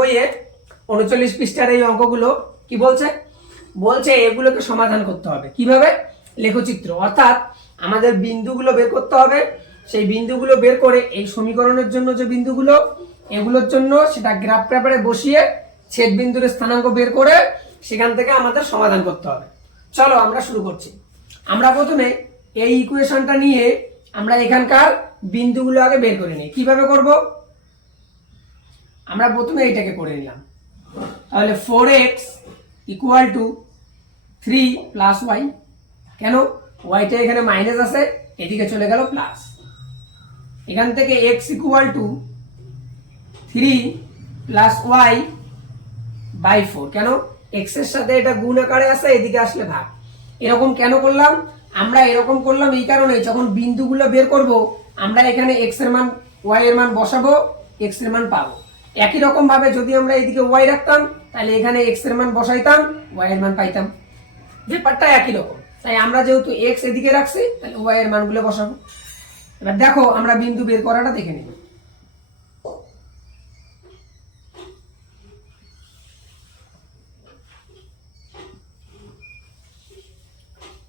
বইয়ে উনচল্লিশ পৃষ্ঠার এই অঙ্কগুলো কি বলছে? বলছে এগুলোকে সমাধান করতে হবে। কীভাবে? লেখচিত্র। অর্থাৎ আমাদের বিন্দুগুলো বের করতে হবে। সেই বিন্দুগুলো বের করে এই সমীকরণের জন্য যে বিন্দুগুলো, এগুলোর জন্য সেটা গ্রাফ পেপারে বসিয়ে ছেদ বিন্দুর স্থানাঙ্ক বের করে সেখান থেকে আমাদের সমাধান করতে হবে। চলো আমরা শুরু করছি। আমরা প্রথমে এই ইকুয়েশনটা নিয়ে আমরা এখানকার বিন্দুগুলো আগে বের করে নিই। কীভাবে করব? আমরা প্রথমে এইটাকে করে নিলাম। তাহলে four x equal to three plus y কেন? ওয়াইটা এখানে মাইনাস আছে, এদিকে চলে গেল প্লাস এখান থেকে x equal to three plus y by four কেন? এক্সের সাথে এটা গুণ আকারে আসে এদিকে আসলে ভাগ। এরকম কেন করলাম? আমরা এরকম করলাম এই কারণে, যখন বিন্দুগুলো বের করব, আমরা এখানে এক্সের মান ওয়াই এর মান বসাবো এক্সের মান পাবো। একই রকম ভাবে যদি আমরা এদিকে ওয়াই রাখতাম, তাহলে এখানে এক্সের মান বসাইতাম ওয়াই এর মান পাইতাম। ব্যাপারটা একই রকম। তাই আমরা যেহেতু এক্স এদিকে রাখছি, তাহলে ওয়াই এর মানগুলো বসাবো। এবার দেখো, আমরা বিন্দু বের করাটা দেখে নিব।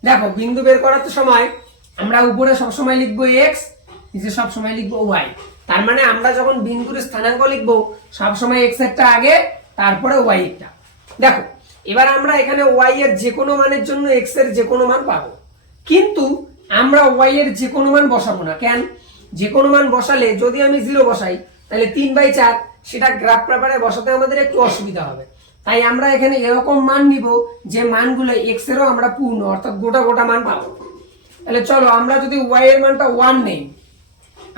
দেখো, বিন্দু বের করার সময়, আমরা উপরে সবসময় লিখব এক্স নিচে সবসময় লিখব ওয়াই তার মানে আমরা যখন বিন্দুর স্থানাঙ্ক লিখব সবসময় এক্স এরটা আগে, তারপরে ওয়াই এরটা দেখো, এবার আমরা এখানে ওয়াই এর যে কোনো মানের জন্য এক্সের যে কোনো মান পাবো। কিন্তু আমরা ওয়াই এর যে কোনো মান বসাবো না। কেন? যে কোনো মান বসালে যদি আমি জিরো বসাই, তাহলে তিন বাই চার, সেটা গ্রাফ পেপারে বসাতে আমাদের একটু অসুবিধা হবে। তাই আমরা এখানে এরকম মান নিব যে মানগুলো এক্স এরও আমরা পূর্ণ, অর্থাৎ গোটা গোটা মান পাবো। তাহলে চলো, আমরা যদি ওয়াই এর মানটা ওয়ান নেই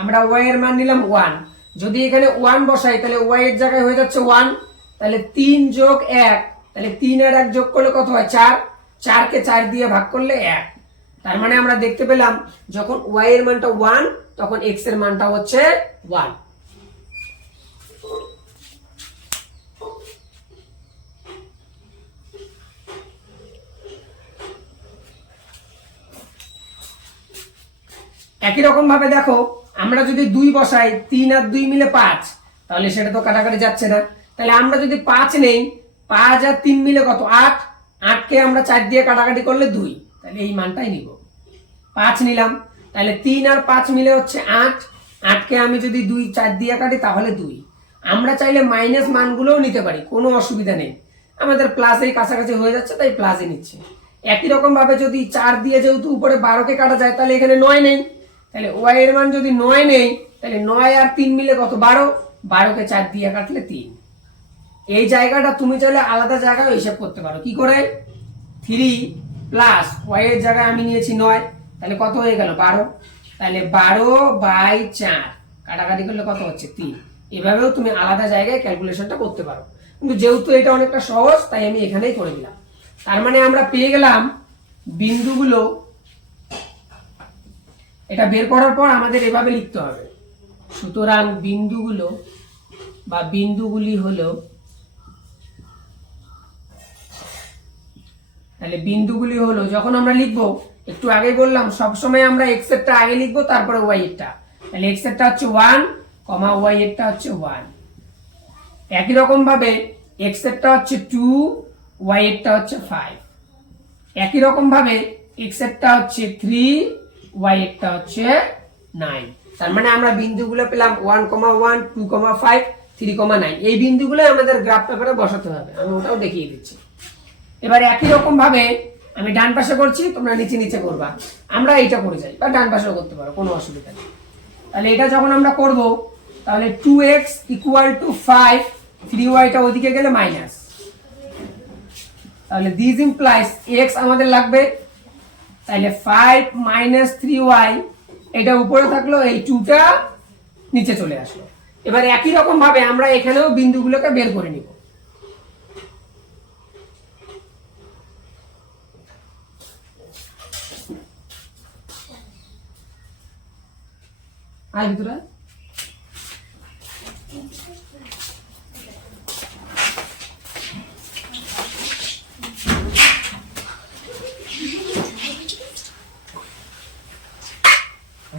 আমরা ওয়াই এর মান নিলাম ওয়ান যদি এখানে ওয়ান বসাই, তাহলে ওয়াই এর জায়গায় হয়ে যাচ্ছে ওয়ান তাহলে তিন যোগ এক, তাহলে তিন আর এক যোগ করলে কত হয়? চার। চারকে চার দিয়ে ভাগ করলে এক। তার মানে আমরা দেখতে পেলাম, যখন ওয়াই এর মানটা ওয়ান তখন এক্সের মানটা হচ্ছে ওয়ান একই রকম ভাবে দেখো আমরা যদি দুই বসাই, তিন আর দুই মিলে পাঁচ, তাহলে সেটা তো কাটাকাটি যাচ্ছে না। তাহলে আমরা যদি পাঁচ নেই, পাঁচ আর তিন মিলে কত? আট। আটকে আমরা চার দিয়ে কাটাকাটি করলে দুই। তাহলে এই মানটাই নিব। পাঁচ নিলাম। তাহলে তিন আর পাঁচ মিলে হচ্ছে আট। আটকে আমি যদি দুই, চার দিয়ে কাটি, তাহলে দুই। আমরা চাইলে মাইনাস মানগুলোও নিতে পারি, কোনো অসুবিধা নেই। আমাদের প্লাসের কাছাকাছি হয়ে যাচ্ছে, তাই প্লাসে নিচ্ছে। একই রকম ভাবে যদি চার দিয়ে যেহেতু উপরে বারোকে কাটা যায়, তাহলে এখানে নয় নেই। তাহলে ওয়াই এর মান যদি নয় নেই, তাহলে নয় আর তিন মিলে কত? বারো। বারোকে চার দিয়ে কাটলে তিন। এই জায়গাটা তুমি চাইলে আলাদা জায়গায় হিসাব করতে পারো। কি করে? থ্রি প্লাস ওয়াই এর জায়গায় আমি নিয়েছি নয়। তাহলে কত হয়ে গেল? বারো। তাহলে বারো বাই চার। কাটাকাটি করলে কত হচ্ছে? তিন। এভাবেও তুমি আলাদা জায়গায় ক্যালকুলেশনটা করতে পারো। কিন্তু যেহেতু এটা অনেকটা সহজ, তাই আমি এখানেই করে দিলাম। তার মানে আমরা পেয়ে গেলাম বিন্দুগুলো এটা বের করার পর আমাদের এভাবে লিখতে হবে। সুতরাং বিন্দুগুলো বা বিন্দুগুলি হলো, তাহলে বিন্দুগুলি হলো, যখন আমরা লিখব, একটু আগে বললাম, সবসময় আমরা এক্স এরটা আগে লিখব, তারপরে ওয়াই এরটা। তাহলে এক্স এরটা হচ্ছে ওয়ান কমা ওয়াই এরটা হচ্ছে ওয়ান একই রকম ভাবে এক্স এরটা হচ্ছে টু ওয়াই এরটা হচ্ছে ফাইভ একই রকম ভাবে এক্স এরটা হচ্ছে থ্রি ওয়াই এরটা হচ্ছে নাইন তার মানে আমরা বিন্দুগুলো পেলাম one comma one two comma five three comma nine এই বিন্দুগুলো আমাদের গ্রাফ পেপারে বসাতে হবে। আমি ওটাও দেখিয়ে দিচ্ছি। এবার একই রকম ভাবে আমি ডান পাশে করছি, তোমরা নিচে নিচে করবা। আমরা এইটা করে যাই বা ডান পাশেও করতে পারো, কোনো অসুবিধা নেই। তাহলে এটা যখন আমরা করব, তাহলে two x equal to five three ওয়াইটা ওদিকে গেলে মাইনাস তাহলে দিস ইমপ্লাইজ এক্স আমাদের লাগবে তাহলে ফাইভ মাইনাস থ্রি ওয়াই এটা উপরে থাকল এই টুটা নিচে চলে আসলো। এবার একই রকম ভাবে আমরা এখানেও বিন্দুগুলোকে বের করে নিব। আয় ভিতরে?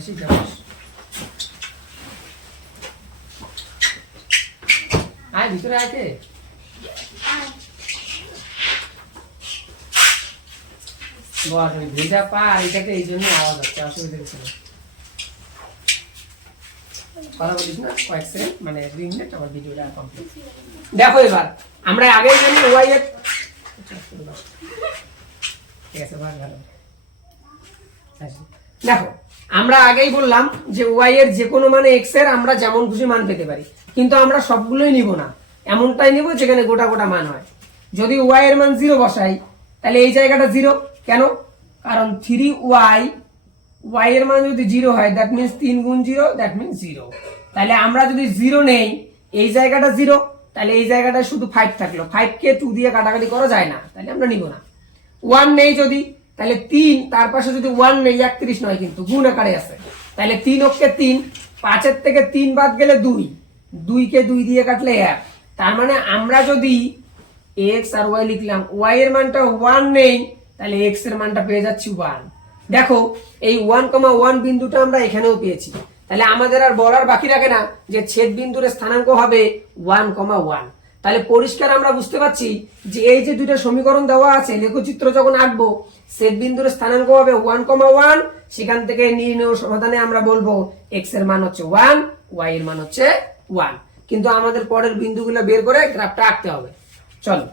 আয়। আসি যাস আয়, ভিতরে ভিতরে আছে বস, আমি ভেজা পা আর এটাকে এই জন্য আওয়াজ হচ্ছে, অসুবিধা কিছু কয়েক মানে দুই দেখো এবার, আমরা আগেই জানি ওয়াই ঠিক আছে দেখো আমরা আগেই বললাম যে ওয়াই এর যে কোনো মানে এক্সের আমরা যেমন খুশি মান পেতে পারি। কিন্তু আমরা সবগুলোই নিব না। এমনটাই নিব যেখানে গোটা গোটা মান হয়। যদি ওয়াই এর মান জিরো বসাই, তাহলে এই জায়গাটা জিরো কেন? কারণ থ্রি ওয়াই ওয়াই এর মান যদি জিরো হয় দ্যাট মিনস তিন গুণ জিরো দ্যাট মিনস জিরো তাহলে আমরা যদি জিরো নেই, এই জায়গাটা জিরো তাহলে এই জায়গাটা শুধু ফাইভ থাকল। ফাইভ কে টু দিয়ে কাটাকাটি করা যায় না। তাহলে আমরা নিব না। ওয়ান নেই যদি তাহলে তিন, তার পাশে যদি ওয়ান নেই, একত্রিশ নয় কিন্তু, গুণ আকারে আছে। তাহলে তিন অক্ষে তিন, পাঁচের থেকে তিন বাদ গেলে দুই। দুইকে দুই দিয়ে কাটলে এক। তার মানে আমরা যদি এক্স আর ওয়াই লিখলাম ওয়াই এর মানটা ওয়ান নেই, তাহলে এক্সের মানটা পেয়ে যাচ্ছি ওয়ান দেখো, এই ওয়ান কমা ওয়ান বিন্দুটা আমরা এখানেও পেয়েছি। তাহলে আমাদের আর বলার বাকি রাখে না যে ছেদ বিন্দুর স্থানাঙ্ক হবে ওয়ান কমা ওয়ান তাহলে পরিষ্কার আমরা বুঝতে পারছি যে এই যে দুইটা সমীকরণ দেওয়া আছে, লেখচিত্র যখন আঁকবো, সেট বিন্দুর স্থানাঙ্ক হবে ওয়ান কমা ওয়ান সেখান থেকে নির্ণয় সমাধানে আমরা বলব এক্সের মান হচ্ছে ওয়ান ওয়াই এর মান হচ্ছে ওয়ান কিন্তু আমাদের পরের বিন্দুগুলো বের করে গ্রাফটা আঁকতে হবে। চলো,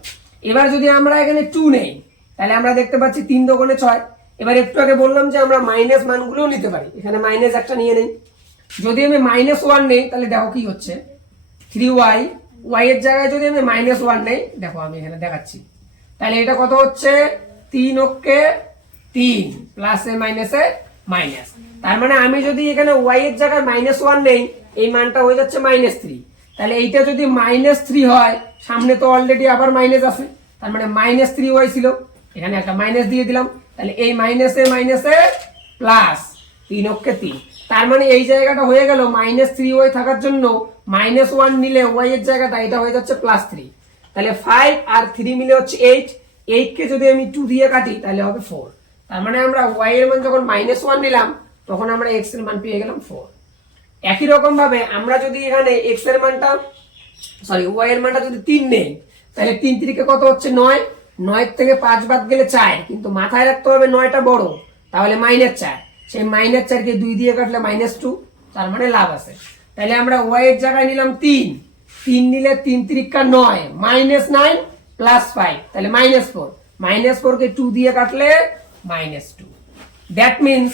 এবার যদি আমরা এখানে টু নেই, তাহলে আমরা দেখতে পাচ্ছি তিন দোকানে ছয়। এবার একটু আগে বললাম যে আমরা মাইনাস মানগুলোও নিতে পারি, এখানে মাইনাস একটা নিয়ে নেই। যদি আমি মাইনাস ওয়ান নেই, তাহলে দেখো কি হচ্ছে? থ্রি ওয়াই ওয়াই এর জায়গায় যদি আমি মাইনাস ওয়ান নেই, দেখো আমি এখানে দেখাচ্ছি। তাহলে এটা কত হচ্ছে? তিন অক্ষে তিন প্লাসে মাইনাসে মাইনাস তার মানে আমি যদি এখানে ওয়াই এর জায়গায় মাইনাস ওয়ান নেই, এই মানটা হয়ে যাচ্ছে মাইনাস থ্রি তাহলে এইটা যদি মাইনাস থ্রি হয়, সামনে তো অলরেডি আবার মাইনাস আছে। তার মানে মাইনাস থ্রি ওয়াই ছিল। এখানে একটা মাইনাস দিয়ে দিলাম। তাহলে এই মাইনাসে মাইনাসে প্লাস তিন অক্ষে তিন। তার মানে এই জায়গাটা হয়ে গেল মাইনাস থ্রি ওয়াই থাকার জন্য মাইনাস ওয়ান নিলে ওয়াই এর জায়গাটা এটা হয়ে যাচ্ছে প্লাস থ্রি তাহলে ফাইভ আর থ্রি মিলে হচ্ছে এইট এইট কে যদি আমি টু দিয়ে কাটি, তাহলে হবে ফোর তার মানে আমরা ওয়াই এর মান যখন মাইনাস ওয়ান নিলাম, তখন আমরা এক্সের মান পেয়ে গেলাম ফোর একই রকম ভাবে আমরা যদি এখানে এক্সের মানটা সরি ওয়াই এর মানটা যদি তিন নেই, তাহলে তিন তিরিকে কত হচ্ছে নয়? নয় থেকে পাঁচ বাদ গেলে চার, কিন্তু মাথায় রাখতে হবে নয়টা বড়, তাহলে মাইনাস চার। সেই মাইনাস চারকে দুই দিয়ে কাটলে মাইনাস টু তার মানে লাভ আছে। তাহলে আমরা ওয়াই এর জায়গায় নিলাম তিন। তিন নিলে তিন তিরিকা নয়। মাইনাস নাইন প্লাস ফাইভ তাহলে মাইনাস ফোর মাইনাস ফোরকে টু দিয়ে কাটলে মাইনাস টু দ্যাট মিনস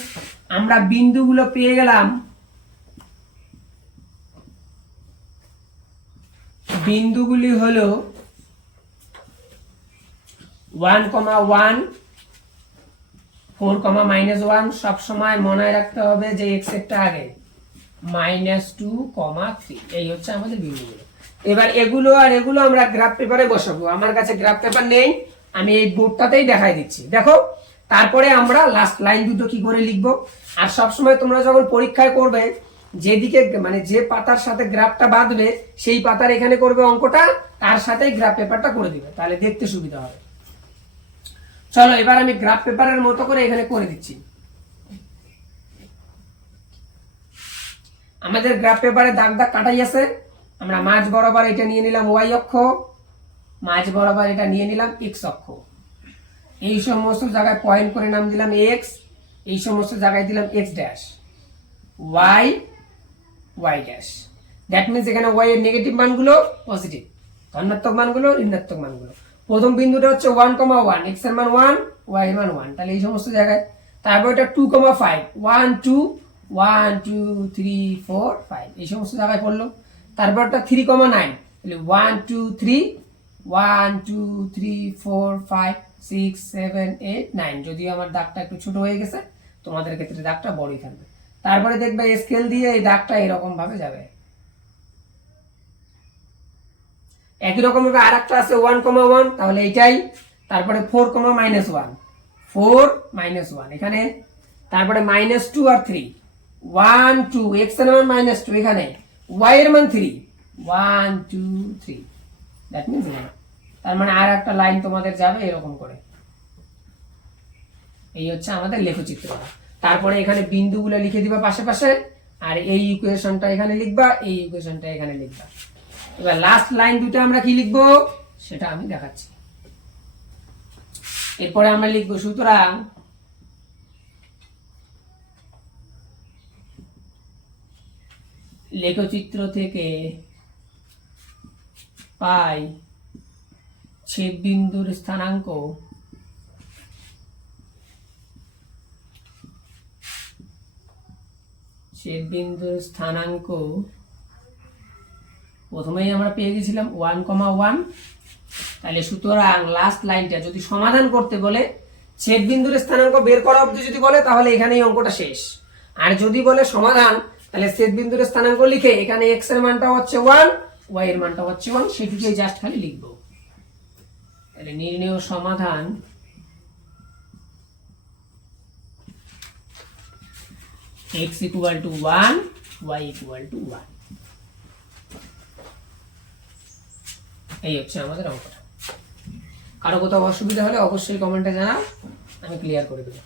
আমরা বিন্দুগুলো পেয়ে গেলাম বিন্দুগুলি হলো one comma one four comma minus one সবসময় মনে রাখতে হবে যে এক্স এরটা আগে। Minus two comma three. এই হচ্ছে আমাদের বিন্দুগুলো। এবার এগুলো আর এগুলো আমরা গ্রাফ পেপারে বসাবো। আমার কাছে গ্রাফ পেপার নেই। আমি এই বোর্ডটাতেই দেখাই দিচ্ছি। দেখো, তারপরে আমরা লাস্ট লাইন দুটো কি করে লিখব? আর সবসময় তোমরা যখন পরীক্ষায় করবে, যেদিকে মানে যে পাতার সাথে গ্রাফটা বাঁধবে, সেই পাতার এখানে করবে অঙ্কটা, তার সাথেই গ্রাফ পেপারটা করে দিবে। তাহলে দেখতে সুবিধা হবে। চলো, এবার আমি গ্রাফ পেপারের মতো করে এখানে করে দিচ্ছি। আমাদের গ্রাফ পেপারে দাগ দাগ কাটাই আছে আমরা মাঝ বরাবর এটা নিয়ে নিলাম ওয়াই অক্ষ, মাঝ বরাবর এটা নিয়ে নিলাম এক্স অক্ষ। এই সমস্ত জায়গায় পয়েন্ট করে নাম দিলাম এক্স এই সমস্ত জায়গায় দিলাম x dash y y dash that means এখানে ওয়াই এর নেগেটিভ মানগুলো পজিটিভ ধনাত্মক মানগুলো, ঋণাত্মক মানগুলো। প্রথম বিন্দুটা হচ্ছে ওয়ান কমা ওয়ান এক্সের মান ওয়ান ওয়াই এর মান ওয়ান তাহলে এই সমস্ত জায়গায়, তারপর এটা two comma five one two one two three four five এই সমস্ত জায়গায় পড়ল তারপরটা থ্রি কমা নাইন তাহলে one two three one two three four five six seven eight nine যদিও আমার দাগটা একটু ছোট হয়ে গেছে, তোমাদের ক্ষেত্রে দাগটা বড়ই থাকবে। তারপরে দেখবে স্কেল দিয়ে এই দাগটা এরকম ভাবে যাবে। একই রকম ভাবে আর একটা আছে ওয়ান কমা ওয়ান তাহলে এইটাই। তারপরে four comma minus one four minus one এখানে তারপরে মাইনাস টু আর থ্রি ওয়ান টু এক্সের মান মাইনাস টু এখানে। ওয়াই এর মান three one two three that means তার মানে আর একটা লাইন তোমাদের যাবে এরকম করে। এই হচ্ছে আমাদের লেখচিত্রটা তারপরে এখানে বিন্দুগুলো লিখে দিবা পাশে পাশে, আর এই ইকুয়েশনটা এখানে লিখবা, এই ইকুয়েশনটা এখানে লিখবা। এবার লাস্ট লাইন দুটো আমরা কি লিখব? সেটা আমি দেখাচ্ছি। এরপরে আমরা লিখব সুতরাং লেখচিত্র থেকে পাই ছেদ বিন্দুর স্থানাঙ্ক। ছেদ বিন্দুর স্থানাঙ্ক। প্রথমেই আমরা পেয়ে গেছিলাম ওয়ান কমা ওয়ান। তাহলে সুতরাং লাস্ট লাইনটা যদি সমাধান করতে বলে ছেদ বিন্দুর স্থানাঙ্ক বের করা অবধি যদি বলে, তাহলে এখানে এই অঙ্কটা শেষ। আর যদি বলে সমাধান তাহলে ছেদ বিন্দুর স্থানাঙ্ক লিখে এখানে এক্সের মানটা হচ্ছে ওয়ান ওয়াই এর মানটা হচ্ছে ওয়ান সেটুকুই জাস্ট খালি লিখব। তাহলে নির্ণয় সমাধান x equal to one y equal to one এই হচ্ছে আমাদের অঙ্কটা। কারও কোথাও অসুবিধা হলে অবশ্যই কমেন্টে জানাও, আমি ক্লিয়ার করে দেবো।